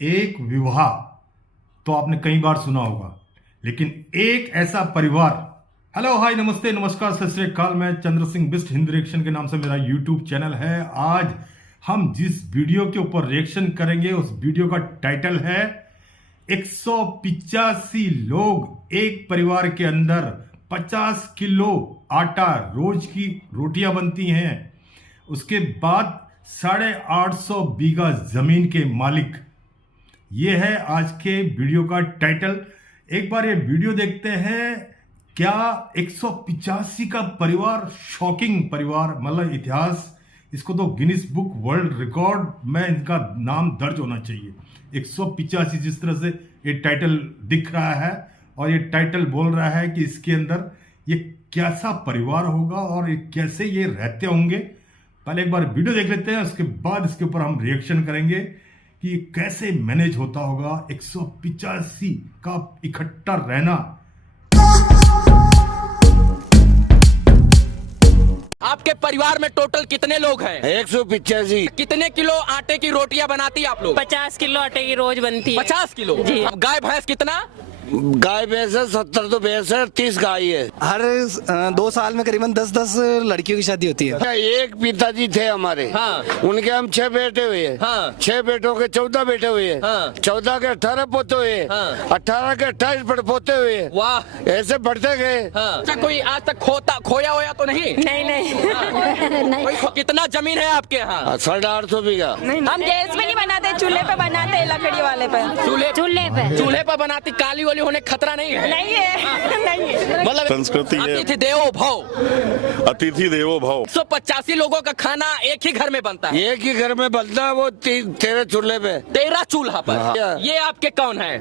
एक विवाह तो आपने कई बार सुना होगा, लेकिन एक ऐसा परिवार। हेलो, हाय, नमस्ते, नमस्कार, सत श्री अकाल। मैं चंद्र सिंह बिस्ट हिंदी रिएक्शन के नाम से मेरा यूट्यूब चैनल है। आज हम जिस वीडियो के ऊपर रिएक्शन करेंगे उस वीडियो का टाइटल है 185 लोग एक परिवार के अंदर 50 किलो आटा रोज की रोटियां बनती हैं। उसके बाद 850 बीघा जमीन के मालिक। ये है आज के वीडियो का टाइटल। एक बार ये वीडियो देखते हैं। क्या 185 का परिवार, शॉकिंग परिवार, मतलब इतिहास, इसको तो गिनीज बुक वर्ल्ड रिकॉर्ड में इनका नाम दर्ज होना चाहिए। 185 जिस तरह से ये टाइटल दिख रहा है और ये टाइटल बोल रहा है कि इसके अंदर ये कैसा परिवार होगा और ये कैसे ये रहते होंगे। पहले एक बार वीडियो देख लेते हैं, उसके बाद इसके ऊपर हम रिएक्शन करेंगे कि ये कैसे मैनेज होता होगा 185 का इकट्ठा रहना। आपके परिवार में टोटल कितने लोग हैं? 185। कितने किलो आटे की रोटियां बनाती है आप लोग? 50 किलो आटे की रोज बनती है। 50 किलो जी। अब गाय भैंस कितना? गाय भैंस है 70 तो भैंस है, 30 गाय है। हर 2 साल में करीबन 10-10 लड़कियों की शादी होती है। एक पिताजी थे हमारे, हाँ। उनके हम 6 बेटे हुए, हाँ। 6 बेटों के 14 बेटे हुए, हाँ। 14 के 18 पोते हुए, हाँ। 18 के 28 पोते हुए। वाह, ऐसे बढ़ते गए। हाँ। अच्छा, कोई आज तक खोया होया तो नहीं? नहीं नहीं कितना जमीन है आपके यहाँ? 850 बीघा। हम गैस में नहीं बनाते, चूल्हे पे बनाते हैं, लकड़ी वाले पे। चूल्हे पे बनाती, काली वाली होने खतरा नहीं है? नहीं है नहीं है। मतलब संस्कृति है। अतिथि देवो भव। अतिथि देवो भव। 185 लोगों का खाना एक ही घर में बनता है? एक ही घर में बनता है, वो 13 चूल्हे पे। 13 चूल्हा पर। हाँ। ये आपके कौन है?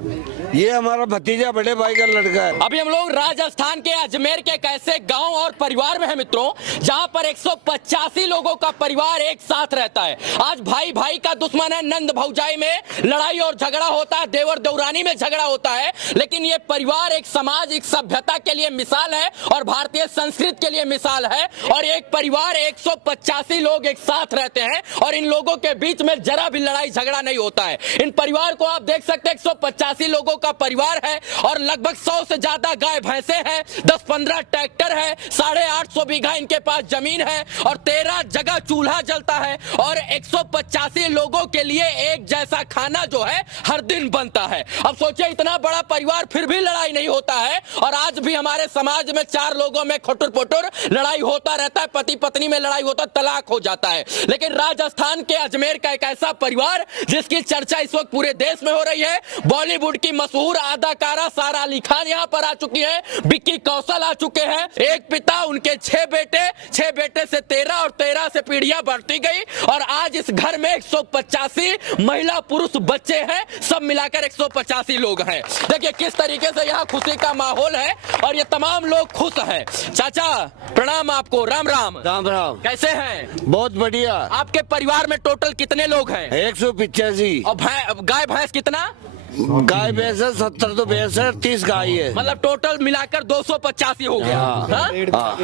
ये हमारा भतीजा बड़े भाई का लड़का है। अभी हम लोग राजस्थान के अजमेर के एक ऐसे गांव और परिवार में है मित्रों, जहां पर 185 लोगों का परिवार एक साथ रहता है। आज भाई भाई का दुश्मन है, नंद भौजाई में लड़ाई और झगड़ा होता है, देवर देवरानी में झगड़ा होता है, लेकिन ये परिवार एक समाज, एक सभ्यता के लिए मिसाल है और भारतीय संस्कृति के लिए मिसाल है। और एक परिवार 185 लोग एक साथ रहते हैं और इन लोगों के बीच में जरा भी लड़ाई झगड़ा नहीं होता है। इन परिवार को आप देख सकते हैं, 185 लोगों का परिवार है और लगभग 100 से ज्यादा गाय भैंसे हैं, 10-15 ट्रैक्टर है, 850 बीघा इनके पास जमीन है और 13 जगह चूल्हा जलता है और 185 लोगों के लिए एक जैसा खाना जो है हर दिन बनता है। अब सोचिए, इतना बड़ा परिवार फिर भी लड़ाई नहीं होता है और आज भी हमारे समाज में 4 लोगों में खुटुर पुटुर लड़ाई होता रहता है, पति पत्नी में लड़ाई होता, तलाक हो जाता है। लेकिन राजस्थान के अजमेर का एक ऐसा परिवार जिसकी चर्चा इस वक्त पूरे देश में हो रही है। बॉलीवुड की मशहूर अदाकारा सारा अली खान यहाँ पर आ चुकी है, विक्की कौशल आ चुके हैं। एक पिता, उनके 6 बेटे से 13 और 13 से पीढ़ियां बढ़ती गई और आज इस घर में 185 महिला पुरुष बच्चे हैं, सब मिलाकर 185 लोग हैं। देखिए किस तरीके से यहाँ खुशी का माहौल है और ये तमाम लोग खुश हैं। चाचा प्रणाम आपको, राम राम। राम राम। कैसे हैं? बहुत बढ़िया। आपके परिवार में टोटल कितने लोग हैं? 185। और गाय भैंस कितना? गाय भैंस है 70 तो भैंस है, 30 गाय है। मतलब टोटल मिलाकर 285 हो गया। हाँ। हाँ?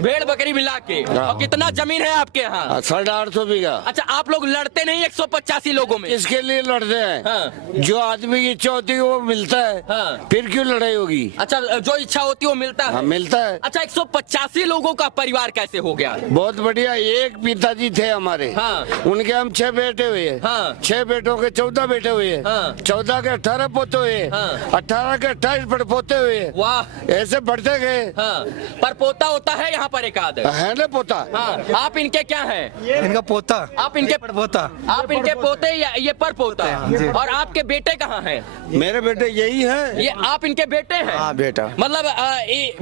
भेड़ बकरी मिला के। हाँ। और कितना जमीन है आपके यहाँ? 850 बीघा। अच्छा, आप लोग लड़ते नहीं 185 लोगों में? इसके लिए लड़ते हैं। हाँ। जो आदमी की इच्छा होती है वो मिलता है। हाँ। फिर क्यों लड़ाई होगी? अच्छा, जो इच्छा होती है वो मिलता है? हाँ, मिलता है। अच्छा, 185 लोगों का परिवार कैसे हो गया? बहुत बढ़िया। एक पिताजी थे हमारे, हाँ। उनके हम 6 बेटे हुए, हाँ। 6 बेटों के 14 बेटे हुए, हाँ। 14 के 18 पोते हुए, हाँ। 18 के 28 पोते हुए। वाह। ऐसे बढ़ते गए। हाँ। पर पोता होता है यहाँ पर एक आध? है ना पोता? हाँ। आप इनके क्या हैं? इनका पोता। आप इनके पोता। आप इनके पोते या ये पर पोता? जी। और आपके बेटे कहाँ हैं? मेरे बेटे यही है। ये आप इनके बेटे हैं? हाँ, बेटा। मतलब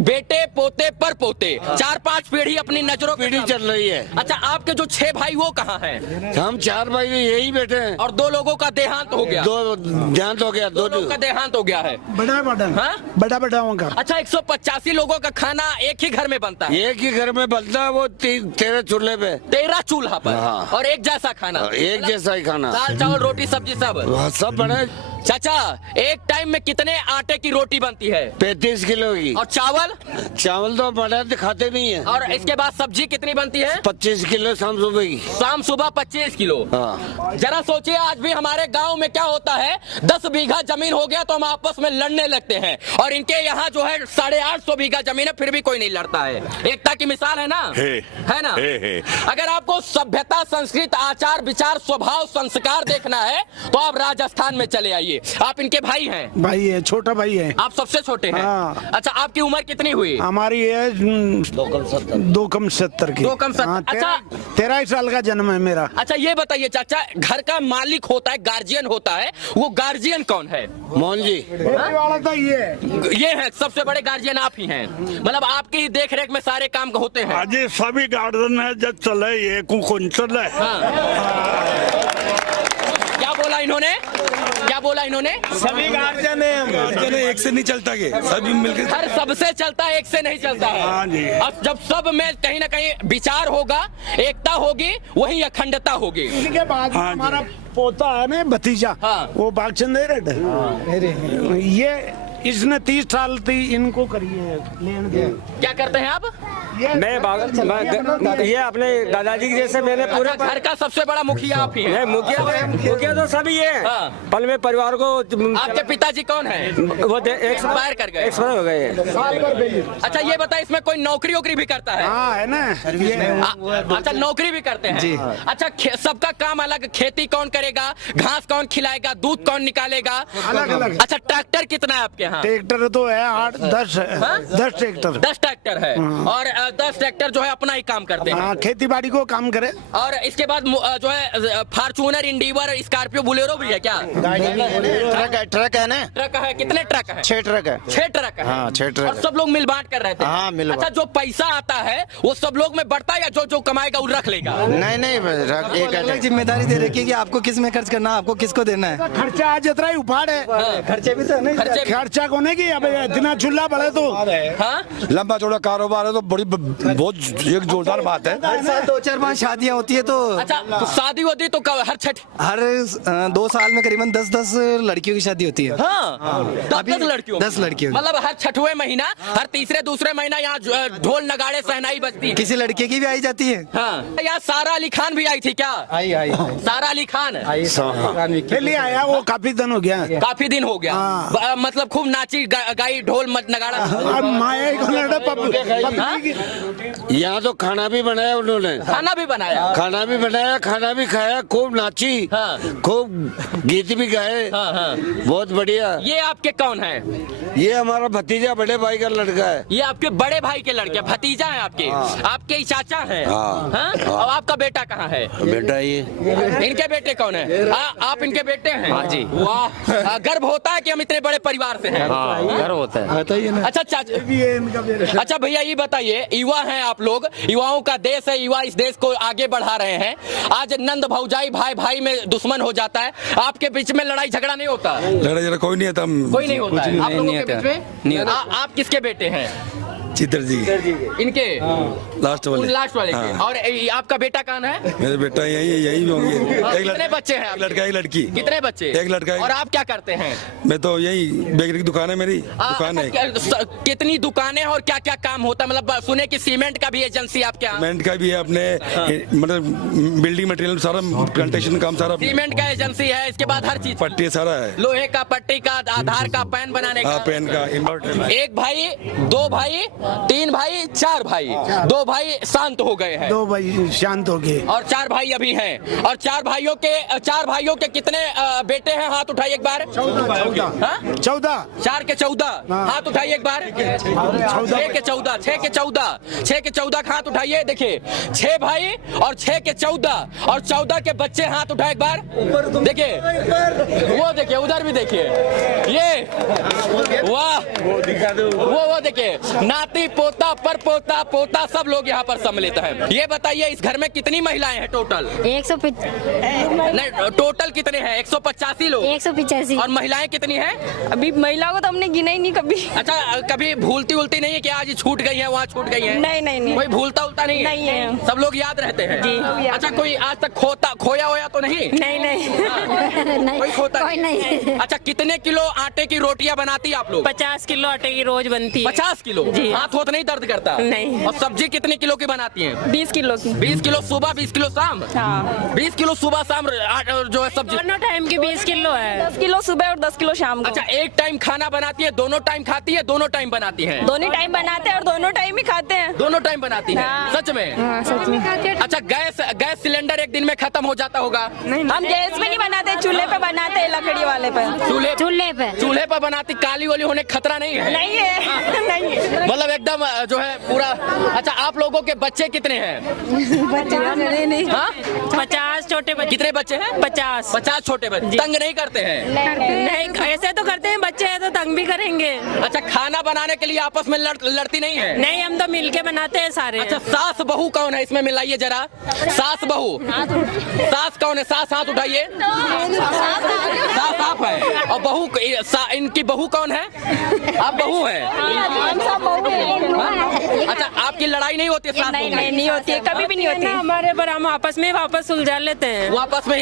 बेटे पोते पर पोते, 4-5 पीढ़ी अपनी नजरों पीढ़ी चल रही है। अच्छा, आपके जो 6 भाई वो कहाँ हैं? हम 4 भाई यही बेटे हैं। और 2 लोगों का देहांत हो गया? 2 देहांत हो गया। 2 लोगों का देहांत हो गया है। हाँ? बड़ा होगा। अच्छा, 185 लोगों का खाना एक ही घर में बनता है? एक ही घर में बनता है, वो 13 चूल्हे पे। 13 चूल्हा पर। हाँ। और एक जैसा खाना? एक जैसा ही खाना। दाल चावल रोटी सब्जी सब? सब बने। चाचा एक टाइम में कितने आटे की रोटी बनती है? 35 किलो की। और चावल? चावल तो बड़ा दिखाते नहीं है। और इसके बाद सब्जी कितनी बनती है? 25 किलो शाम सुबह की। शाम सुबह 25 किलो। हाँ। जरा सोचिए आज भी हमारे गांव में क्या होता है, 10 बीघा जमीन हो गया तो हम आपस में लड़ने लगते हैं, और इनके यहाँ जो है 850 बीघा जमीन है फिर भी कोई नहीं लड़ता है। एकता की मिसाल है ना? है ना? अगर आपको सभ्यता, संस्कृत, आचार विचार, स्वभाव, संस्कार देखना है तो आप राजस्थान में चले आइए। आप इनके भाई हैं? भाई है, छोटा भाई है। आप सबसे छोटे हैं? हाँ। अच्छा, आपकी उम्र कितनी हुई? हमारी है 2 कम 70 की। 2 कम 70। अच्छा, 13 साल का जन्म है मेरा। अच्छा ये बताइए चाचा, घर का मालिक होता है, गार्जियन होता है, वो गार्जियन कौन है? मोहन जी वाला तो ये है सबसे बड़े गार्जियन आप ही हैं, मतलब आपकी ही देख रेख में सारे काम होते हैं। आज सभी गार्डन है जब चले ये कौन चले। क्या बोला इन्होंने? क्या बोला इन्होंने? सभी गार्जियन है, एक से नहीं चलता के सभी मिलकर। हर सबसे चलता है, एक से नहीं चलता है। हाँ जी। अब जब सब में कहीं ना कहीं विचार होगा, एकता होगी, वही अखंडता होगी। इनके बाद हाँ हमारा पोता है ना, भतीजा। हाँ। वो बागचंद है। ये इसने 30 साल थी इनको करी है लेन देन। क्या करते हैं आप? मैं ये अपने दादाजी के जैसे मैंने पूरे अच्छा, घर का सबसे बड़ा मुखिया आप ही हैं? मुखिया तो सभी है। हाँ। पल में परिवार को। आपके पिताजी कौन है? वो एक्सपायर कर गए। एक्सपायर हो गए। अच्छा ये बताए, इसमें कोई नौकरी वोकरी भी करता है? हाँ है ना। अच्छा नौकरी भी करते हैं जी। अच्छा सबका काम अलग, खेती कौन करेगा, घास कौन खिलाएगा, दूध कौन निकालेगा, अलग अलग। अच्छा ट्रैक्टर कितना है आपके यहाँ? ट्रैक्टर तो है 8-10 है। हाँ? 10 ट्रैक्टर। 10 ट्रैक्टर है। और 10 ट्रैक्टर जो है अपना ही काम करते हैं। हाँ, खेती बाड़ी को काम करे। और इसके बाद जो है फॉर्चूनर, इंडिवर, स्कॉर्पियो, बुलेरो भी है क्या? ट्रक है ना। ट्रक है? कितने ट्रक है? 6 ट्रक है। 6 ट्रक है। हाँ, 6 ट्रक और सब लोग मिल बांट कर रहते हैं? हाँ, मिल बांट। अच्छा जो पैसा आता है वो सब लोग में बढ़ता है या जो जो कमाएगा वो रख लेगा? नहीं एक जिम्मेदारी दे रखी है कि आपको किस में खर्च करना है, आपको किसको देना है। खर्चा आज इतना ही उपाड़ है। खर्चे भी तो नहीं। खर्चा को नहीं की अब इतना चूल्हा बढ़े तो। हाँ? लंबा चौड़ा कारोबार है तो बहुत एक जोरदार बात है। हर साल 2-4-5 शादियाँ होती है तो। अच्छा शादी होती तो हर 2 साल में करीबन 10-10 लड़कियों की शादी होती है। हाँ, 10 लड़कियों। 10 लड़कियों। मतलब हर 6वें महीना, हर तीसरे दूसरे महीना यहाँ ढोल नगाड़े सहनाई बजती है। किसी लड़के की भी आई जाती है। हाँ। यहाँ सारा अली खान भी आई थी क्या? आई सारा अली खान पहले आया, वो काफी दिन हो गया। काफी दिन हो गया। मतलब खूब नाची गाई, ढोल मत नगाड़ा। यहाँ तो खाना भी बनाया उन्होंने। खाना भी बनाया? खाना भी बनाया, खाना भी खाया, खूब नाची। हाँ। खूब गीत भी गाए। हाँ, हाँ। बहुत बढ़िया। ये आपके कौन है? ये हमारा भतीजा, बड़े भाई का लड़का है। ये आपके बड़े भाई के लड़के, भतीजा है आपके? आपके ही चाचा है? हाँ। और आपका बेटा कहाँ है? बेटा ये इनके बेटे कौन है? आप इनके बेटे हैं? हाँ जी। वाह, गर्व होता है कि हम इतने बड़े परिवार से हैं। गर्व होता है। अच्छा चाचा, अच्छा भैया ये बताइए, युवा हैं आप लोग, युवाओं का देश है, युवा इस देश को आगे बढ़ा रहे हैं। आज नंद भौजाई, भाई भाई में दुश्मन हो जाता है, आपके बीच में लड़ाई झगड़ा नहीं होता? लड़ाई कोई नहीं है। कोई नहीं होता है आप लोगों के बीच में? आप किसके बेटे हैं? चित्र जी इनके लास्ट वाले के। और आपका बेटा कौन है? मेरे बेटा यही होंगे। कितने बच्चे हैं? लड़का, एक लड़की। कितने बच्चे? एक लड़का। और आप क्या करते हैं? मैं तो यही बेकरी की दुकान है मेरी। दुकान है। कितनी दुकानें और क्या क्या काम होता है? मतलब सुने कि सीमेंट का भी एजेंसी आपके यहाँ? सीमेंट का भी है अपने। मतलब बिल्डिंग मटेरियल सारा, प्लांटेशन काम सारा। सीमेंट का एजेंसी है, इसके बाद हर चीज, पट्टी सारा है, लोहे का, पट्टी का, आधार का, पैन बनाने का। पेन का, इन्वर्टर। एक भाई, 2 भाई, 3 भाई, 4 भाई। 2 भाई शांत हो गए हैं। 2 भाई शांत हो गए और 4 भाई अभी हैं। और 4 भाइयों के कितने बेटे हैं? हाथ उठाइए एक बार। 14। 4 के 14 हाथ उठाइए एक बार। 6 के 14, 6 के 14, 6 के 14 हाथ उठाइए। देखिए 6 भाई और 6 के 14 और 14 के बच्चे हाथ उठाए एक बार। देखिए वो, देखिए उधर भी देखिए, ये वाह, वो देखिए, नाती पोता पर पोता पोता सब लोग यहाँ पर सम्मिलित हैं। ये बताइए इस घर में कितनी महिलाएं हैं टोटल? 185 नहीं, टोटल कितने हैं? 185 लोग। 185 और महिलाएं कितनी हैं? अभी महिला को तो हमने गिना ही नहीं कभी। अच्छा, कभी भूलती उलती नहीं है कि आज छूट गई है, वहाँ छूट गई है? नहीं नहीं नहीं, कोई भूलता उलता नहीं है? नहीं है। सब लोग याद रहते हैं जी। अच्छा, कोई आज तक खोया होया तो नहीं? नहीं नहीं कोई खोता कोई नहीं। अच्छा, कितने किलो आटे की रोटियां बनाती आप लोग? 50 किलो आटे की रोज बनती है। 50 किलो? जी। हाथ होत नहीं दर्द करता? नहीं। और सब्जी कितने किलो की बनाती हैं? 20 किलो की। 20 किलो सुबह, 20 किलो शाम? हाँ। 20 किलो सुबह शाम जो है सब्जी? दोनों टाइम की 20 किलो है। 10 किलो सुबह और 10 किलो शाम को। अच्छा, एक टाइम खाना बनाती है, दोनों टाइम खाती है? दोनों टाइम बनाती है? दोनों टाइम बनाते हैं और दोनों टाइम ही खाते हैं। दोनों टाइम बनाती है? हाँ। सच में? हाँ, सच में। अच्छा, गैस सिलेंडर एक दिन में खत्म हो जाता होगा? हम गैस पे नहीं बनाते, चूल्हे पे बनाते हैं, लकड़ी वाले पे। चूल्हे पे बनाती। काली वाली होने का खतरा नहीं है? नहीं है नहीं है। मतलब एकदम जो है पूरा। अच्छा, आप लोगों के बच्चे कितने हैं? नहीं। हाँ? 50 छोटे बच्चे। कितने बच्चे हैं? 50 छोटे बच्चे। तंग नहीं करते हैं? नहीं, ऐसे तो करते हैं, बच्चे हैं तो तंग भी करेंगे। अच्छा, खाना बनाने के लिए आपस में लड़ती नहीं है? नहीं, हम तो मिलके बनाते हैं सारे। अच्छा, सास बहू कौन है इसमें? मिलाइए जरा। सास बहू। सास कौन है? सास हाथ उठाइए। सास आप है। और बहू इनकी बहू कौन है? आप बहू है? अच्छा, आपकी लड़ाई नहीं होती है सास बहू में? नहीं होती है, कभी भी नहीं होती। हमारे पर हम आपस में वापस सुलझा लेते हैं। वापस ले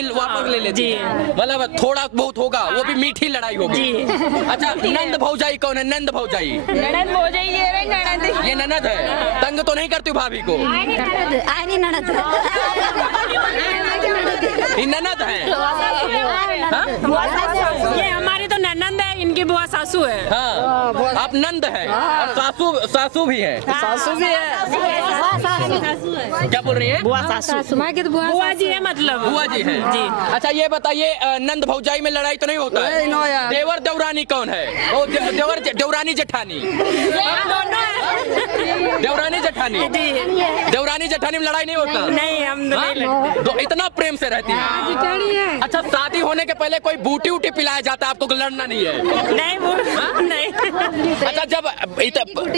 लेते हैं? मतलब थोड़ा बहुत होगा, वो भी मीठी लड़ाई होगी। अच्छा, नंद भौजाई कौन है? नंद भौजाई। ननद भौजाई ये ननद है। तंग तो नहीं करती भाभी को? ये ननद है? ये हमारी तो ननद है, इनकी बुआ सासू है। हाँ, आप नंद है और सासू भी है? सासू भी है। क्या बोल रही है? बुआ सासू। बुआ जी है, मतलब बुआ जी है जी। अच्छा, ये बताइए नंद भौजाई में लड़ाई तो नहीं होता है? देवर देवरानी कौन है? ओ, देवरानी जेठानी। देवरानी जेठानी। देवरानी जेठानी में लड़ाई नहीं होता? नहीं, हम नहीं लड़ते। तो इतना प्रेम से रहती है? अच्छा, शादी होने के पहले कोई बूटी उटी पिलाया जाता है? आपको लड़ना नहीं है? नहीं। अच्छा, जब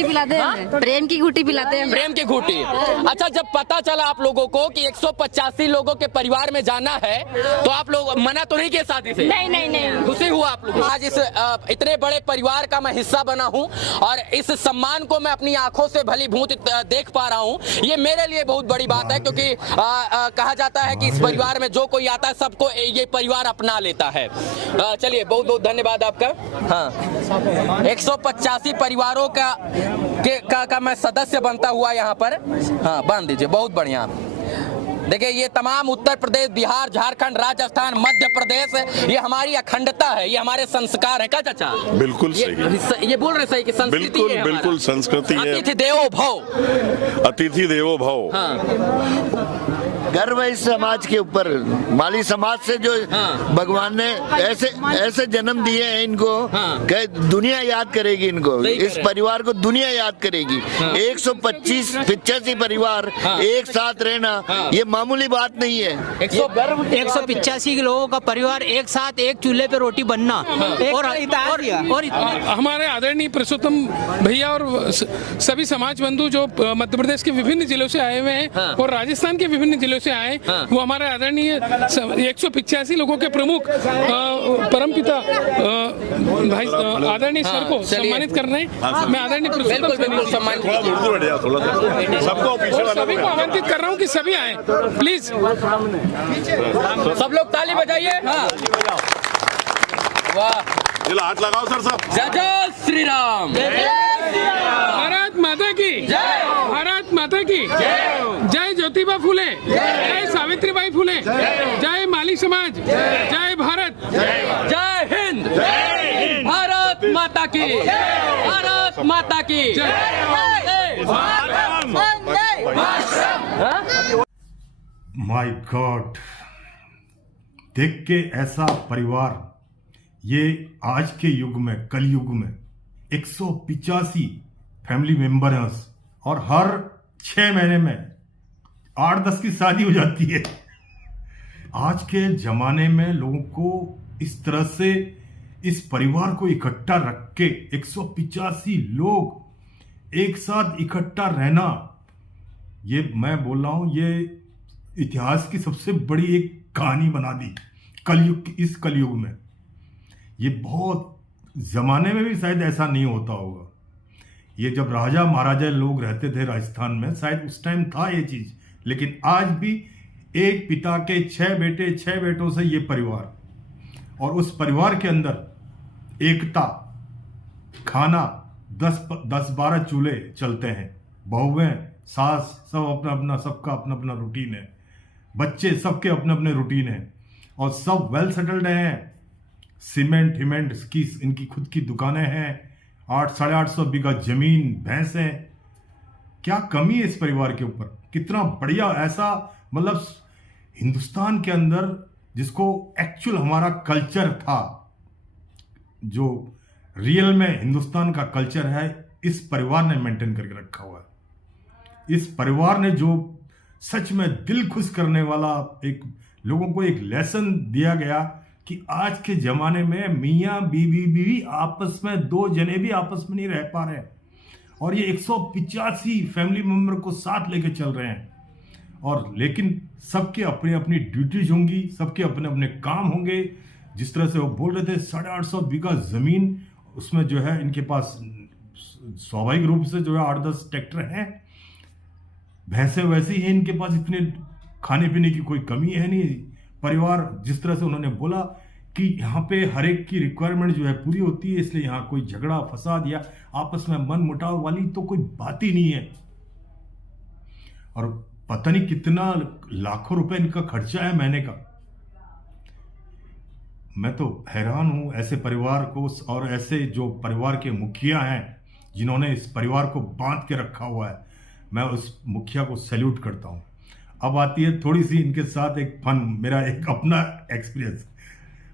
पिलाते हैं, प्रेम की घूटी पिलाते हैं। प्रेम की घूटी। अच्छा, जब पता चला आप लोगों को कि 185 लोगों के परिवार में जाना है, तो आप लोग मना तो नहीं किए शादी से? नहीं। खुशी हुआ आप लोग? आज इस इतने बड़े परिवार का मैं हिस्सा बना हूं और इस सम्मान को मैं अपनी आंखों से भली भूत देख पा रहा हूं। ये मेरे लिए बहुत बड़ी बात है, क्योंकि कहा जाता है कि इस परिवार में जो कोई आता है सबको ये परिवार अपना लेता है। चलिए, बहुत बहुत धन्यवाद आपका। हाँ, 185 परिवारों का मैं सदस्य बनता हुआ यहाँ पर। हाँ, बांध दीजिए। बहुत बढ़िया। देखिए, ये तमाम उत्तर प्रदेश, बिहार, झारखंड, राजस्थान, मध्य प्रदेश, ये हमारी अखंडता है, ये हमारे संस्कार है। क्या चाचा? बिल्कुल सही। ये बोल रहे सही कि संस्कृति है हमारा। बिल्कुल संस्कृति है। अतिथि देवो भव। अतिथि देवो भव। हाँ। गर्व है इस समाज के ऊपर। माली समाज से जो भगवान ने ऐसे जन्म दिए हैं इनको, कि दुनिया याद करेगी इनको। इस परिवार को दुनिया याद करेगी। 185 परिवार एक साथ रहना ये मामूली बात नहीं है। 185 लोगों का परिवार एक साथ एक चूल्हे पे रोटी बनना और हमारे आदरणीय पुरुषोत्तम भैया और सभी समाज बंधु जो मध्य प्रदेश के विभिन्न जिलों से आए हुए हैं और राजस्थान के विभिन्न जिलों से आए, वो हमारे आदरणीय 185 लोगों के प्रमुख परमपिता भाई आदरणीय सर को सम्मानित कर रहे हैं। मैं आदरणीय पुरुषोत्तम सभी को आमंत्रित कर रहा हूँ कि सभी आए प्लीज। सब लोग ताली बजाइए। हाँ, वाह, हाथ लगाओ सर सब। जय श्री राम। भारत माता की जय। भारत माता की जय। जय ज्योतिबा फुले, जय सावित्रीबाई फुले, जय माली समाज, जय भारत, जय हिंद। भारत माता की, भारत माता की माय गॉड, देख के ऐसा परिवार, ये आज के युग में, कलयुग में 185 फैमिली मेंबर्स और हर 6 महीने में 8-10 की शादी हो जाती है। आज के जमाने में लोगों को इस तरह से इस परिवार को इकट्ठा रख के 185 लोग एक साथ इकट्ठा रहना, ये मैं बोल रहा हूं, ये इतिहास की सबसे बड़ी एक कहानी बना दी कलयुग, इस कलयुग में। ये बहुत जमाने में भी शायद ऐसा नहीं होता होगा। ये जब राजा महाराजा लोग रहते थे राजस्थान में, शायद उस टाइम था ये चीज, लेकिन आज भी एक पिता के 6 बेटे, 6 बेटों से ये परिवार, और उस परिवार के अंदर एकता, खाना, 10-12 चूल्हे चलते हैं, बहुएं, सास, सब अपना अपना, सबका अपना अपना रूटीन है, बच्चे सबके अपने अपने रूटीन है, और सब वेल सेटल्ड हैं। सीमेंट हिमेंट की इनकी खुद की दुकानें हैं, 800-850 बीघा जमीन, भैंसें। क्या कमी है इस परिवार के ऊपर? कितना बढ़िया, ऐसा मतलब हिंदुस्तान के अंदर जिसको एक्चुअल हमारा कल्चर था, जो रियल में हिंदुस्तान का कल्चर है, इस परिवार ने मेंटेन करके रखा हुआ है। इस परिवार ने जो सच में दिल खुश करने वाला एक लोगों को एक लेसन दिया गया कि आज के जमाने में मियाँ बीवी भी आपस में, 2 जने भी आपस में नहीं रह पा रहे, और ये 185 फैमिली मेंबर को साथ लेके चल रहे हैं। और लेकिन सबके अपनी अपनी ड्यूटीज होंगी, सबके अपने अपने काम होंगे। जिस तरह से वो बोल रहे थे 850 बीघा जमीन, उसमें जो है इनके पास स्वाभाविक रूप से जो है 8-10 ट्रैक्टर हैं, भैंसे वैसी हैं इनके पास, इतने खाने पीने की कोई कमी है नहीं। परिवार जिस तरह से उन्होंने बोला कि यहाँ पे हर एक की रिक्वायरमेंट जो है पूरी होती है, इसलिए यहाँ कोई झगड़ा फसाद या आपस में मन मुटाव वाली तो कोई बात ही नहीं है। और पता नहीं कितना लाखों रुपए इनका खर्चा है महीने का। मैं तो हैरान हूं ऐसे परिवार को, और ऐसे जो परिवार के मुखिया हैं जिन्होंने इस परिवार को बांध के रखा हुआ है, मैं उस मुखिया को सैल्यूट करता हूं। अब आती है थोड़ी सी इनके साथ एक फन, मेरा एक अपना एक्सपीरियंस।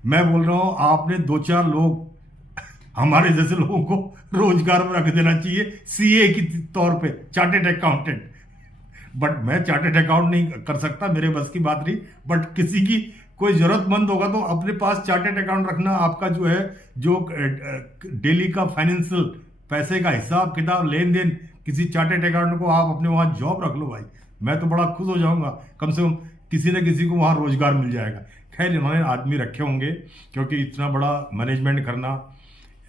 मैं बोल रहा हूं, आपने 2-4 लोग हमारे जैसे लोगों को रोजगार में रख देना चाहिए, सीए की तौर पे, चार्टेड अकाउंटेंट। बट मैं चार्टेड अकाउंट नहीं कर सकता, मेरे बस की बात नहीं, बट किसी की कोई जरूरतमंद होगा तो अपने पास चार्टेड अकाउंट रखना, आपका जो है जो डेली का फाइनेंशियल पैसे का हिसाब किताब, लेन देन, किसी चार्टेड अकाउंट को आप अपने वहां जॉब रख लो भाई, मैं तो बड़ा खुश हो जाऊंगा। कम से कम किसी न किसी को वहां रोजगार मिल जाएगा। खैर, इन्होंने आदमी रखे होंगे, क्योंकि इतना बड़ा मैनेजमेंट करना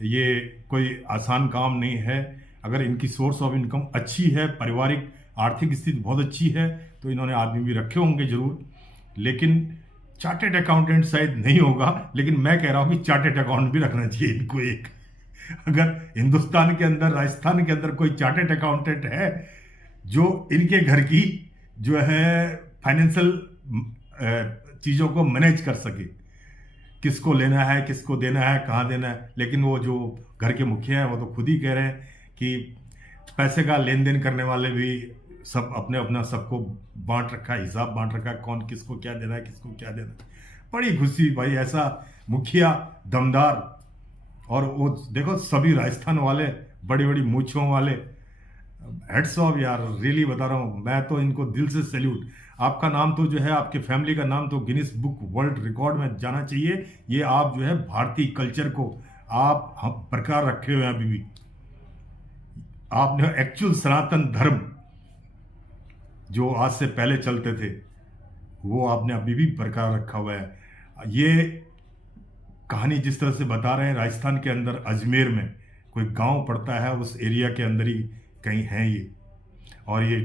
ये कोई आसान काम नहीं है। अगर इनकी सोर्स ऑफ इनकम अच्छी है, पारिवारिक आर्थिक स्थिति बहुत अच्छी है, तो इन्होंने आदमी भी रखे होंगे जरूर। लेकिन चार्टेड अकाउंटेंट शायद नहीं होगा, लेकिन मैं कह रहा हूं कि चार्टेड अकाउंट भी रखना चाहिए इनको एक। अगर हिंदुस्तान के अंदर, राजस्थान के अंदर कोई चार्टेड अकाउंटेंट है जो इनके घर की जो है फाइनेंशियल चीज़ों को मैनेज कर सके, किसको लेना है, किसको देना है, कहाँ देना है। लेकिन वो जो घर के मुखिया हैं वो तो खुद ही कह रहे हैं कि पैसे का लेन देन करने वाले भी सब अपने अपना सबको बांट रखा है, हिसाब बांट रखा है, कौन किसको क्या देना है, किसको क्या देना है। बड़ी खुशी भाई, ऐसा मुखिया दमदार। और वो देखो सभी राजस्थान वाले, बड़ी बड़ी मूंछों वाले, हेड्स ऑफ यार, रियली बता रहा हूँ, मैं तो इनको दिल से सैल्यूट। आपका नाम तो जो है, आपके फैमिली का नाम तो गिनीज बुक वर्ल्ड रिकॉर्ड में जाना चाहिए। ये आप जो है भारतीय कल्चर को आप बरकरार रखे हुए हैं अभी भी। आपने एक्चुअल सनातन धर्म जो आज से पहले चलते थे वो आपने अभी भी बरकरार रखा हुआ है। ये कहानी जिस तरह से बता रहे हैं, राजस्थान के अंदर अजमेर में कोई गांव पड़ता है, उस एरिया के अंदर ही कहीं है ये। और ये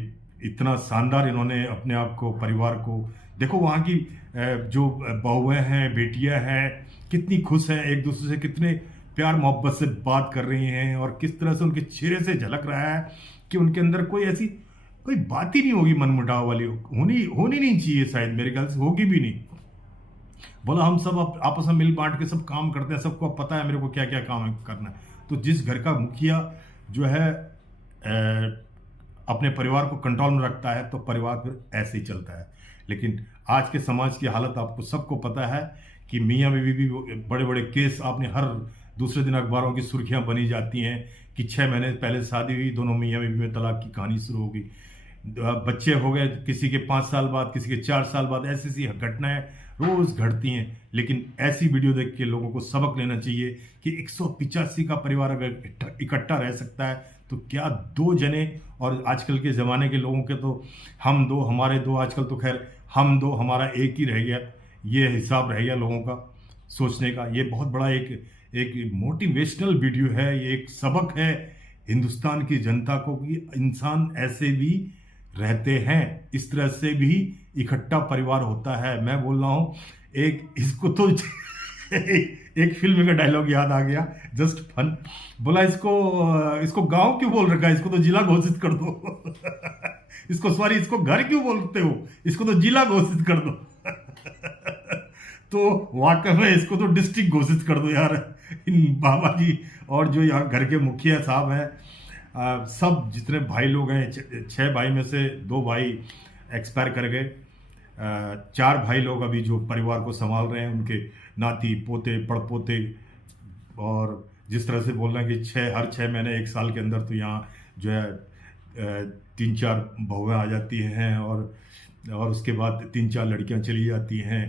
इतना शानदार इन्होंने अपने आप को, परिवार को देखो, वहाँ की जो बहुएं हैं, बेटियां हैं, कितनी खुश हैं, एक दूसरे से कितने प्यार मोहब्बत से बात कर रही हैं, और किस तरह से उनके चेहरे से झलक रहा है कि उनके अंदर कोई ऐसी कोई बात ही नहीं होगी मनमुटाव वाली, होनी नहीं चाहिए, शायद मेरे ख्याल से होगी भी नहीं। बोला हम सब आपस में मिल बांट के सब काम करते हैं, सबको पता है मेरे को क्या क्या काम करना है। तो जिस घर का मुखिया जो है अपने परिवार को कंट्रोल में रखता है, तो परिवार फिर ऐसे ही चलता है। लेकिन आज के समाज की हालत आपको सबको पता है कि मियाँ बीवी भी बड़े बड़े केस, आपने हर दूसरे दिन अखबारों की सुर्खियां बनी जाती हैं कि 6 महीने पहले शादी हुई, दोनों मियाँ बीवी में तलाक की कहानी शुरू हो गई, बच्चे हो गए किसी के 5 साल बाद, किसी के 4 साल बाद, ऐसी घटनाएं रोज घटती हैं। लेकिन ऐसी वीडियो देख के लोगों को सबक लेना चाहिए कि 185 का परिवार अगर इकट्ठा रह सकता है तो क्या दो जने, और आजकल के ज़माने के लोगों के तो हम दो हमारे दो, आजकल तो खैर हम दो हमारा एक ही रह गया, ये हिसाब रह गया लोगों का सोचने का। ये बहुत बड़ा एक मोटिवेशनल वीडियो है, ये एक सबक है हिंदुस्तान की जनता को कि इंसान ऐसे भी रहते हैं, इस तरह से भी इकट्ठा परिवार होता है। मैं बोल रहा हूँ इसको तो एक फिल्म का डायलॉग याद आ गया, जस्ट फन, बोला इसको गांव क्यों बोल रखा है, इसको तो जिला घोषित कर दो इसको घर क्यों बोलते हो, इसको तो जिला घोषित कर दो तो वाकई में इसको तो डिस्ट्रिक्ट घोषित कर दो यार। इन बाबा जी और जो यहाँ घर के मुखिया साहब हैं, सब जितने भाई लोग हैं, 6 भाई में से 2 भाई एक्सपायर कर गए, 4 भाई लोग अभी जो परिवार को संभाल रहे हैं, उनके नाती पोते पड़पोते, और जिस तरह से बोल रहे हैं कि हर 6 महीने 1 साल के अंदर तो यहाँ जो है 3-4 बहुएं आ जाती हैं और उसके बाद 3-4 लड़कियां चली जाती हैं।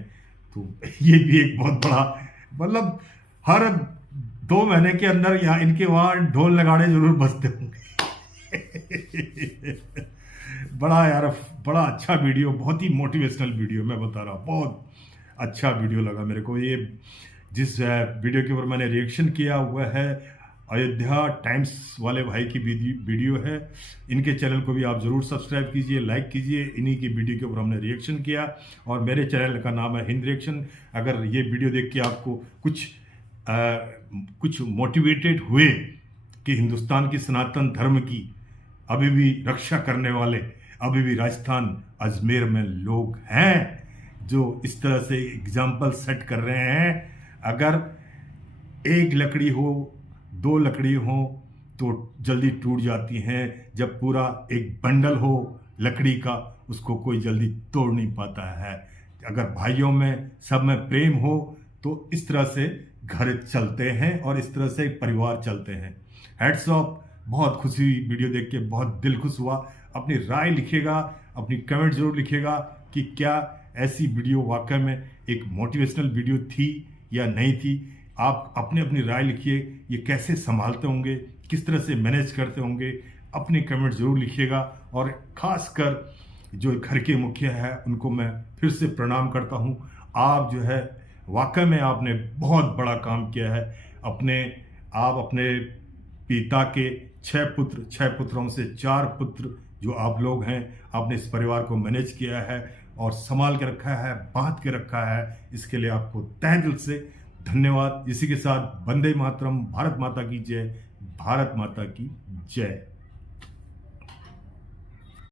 तो ये भी एक बहुत बड़ा, मतलब हर 2 महीने के अंदर यहाँ इनके वहाँ ढोल नगाड़े जरूर बजते होंगे बड़ा यार, बड़ा अच्छा वीडियो, बहुत ही मोटिवेशनल वीडियो, मैं बता रहा हूँ, बहुत अच्छा वीडियो लगा मेरे को। ये जिस वीडियो के ऊपर मैंने रिएक्शन किया हुआ है, अयोध्या टाइम्स वाले भाई की वीडियो है। इनके चैनल को भी आप ज़रूर सब्सक्राइब कीजिए, लाइक कीजिए। इन्हीं की वीडियो के ऊपर हमने रिएक्शन किया और मेरे चैनल का नाम है हिंद रिएक्शन। अगर ये वीडियो देख के आपको कुछ मोटिवेटेड हुए कि हिंदुस्तान की सनातन धर्म की अभी भी रक्षा करने वाले अभी भी राजस्थान अजमेर में लोग हैं जो इस तरह से एग्जाम्पल सेट कर रहे हैं। अगर एक लकड़ी हो, 2 लकड़ी हो तो जल्दी टूट जाती हैं, जब पूरा एक बंडल हो लकड़ी का उसको कोई जल्दी तोड़ नहीं पाता है। अगर भाइयों में सब में प्रेम हो तो इस तरह से घर चलते हैं और इस तरह से परिवार चलते हैं। हेड्स ऑफ, बहुत खुशी हुई वीडियो देख के, बहुत दिल खुश हुआ। अपनी राय लिखिएगा, अपनी कमेंट जरूर लिखिएगा कि क्या ऐसी वीडियो वाकई में एक मोटिवेशनल वीडियो थी या नहीं थी। आप अपनी राय लिखिए, ये कैसे संभालते होंगे, किस तरह से मैनेज करते होंगे, अपने कमेंट जरूर लिखिएगा। और ख़ासकर जो घर के मुखिया है उनको मैं फिर से प्रणाम करता हूँ। आप जो है वाकई में आपने बहुत बड़ा काम किया है। आप अपने पिता के 6 पुत्रों से 4 पुत्र जो आप लोग हैं, आपने इस परिवार को मैनेज किया है और संभाल के रखा है, बांध के रखा है। इसके लिए आपको तहे दिल से धन्यवाद। इसी के साथ वंदे मातरम, भारत माता की जय, भारत माता की जय।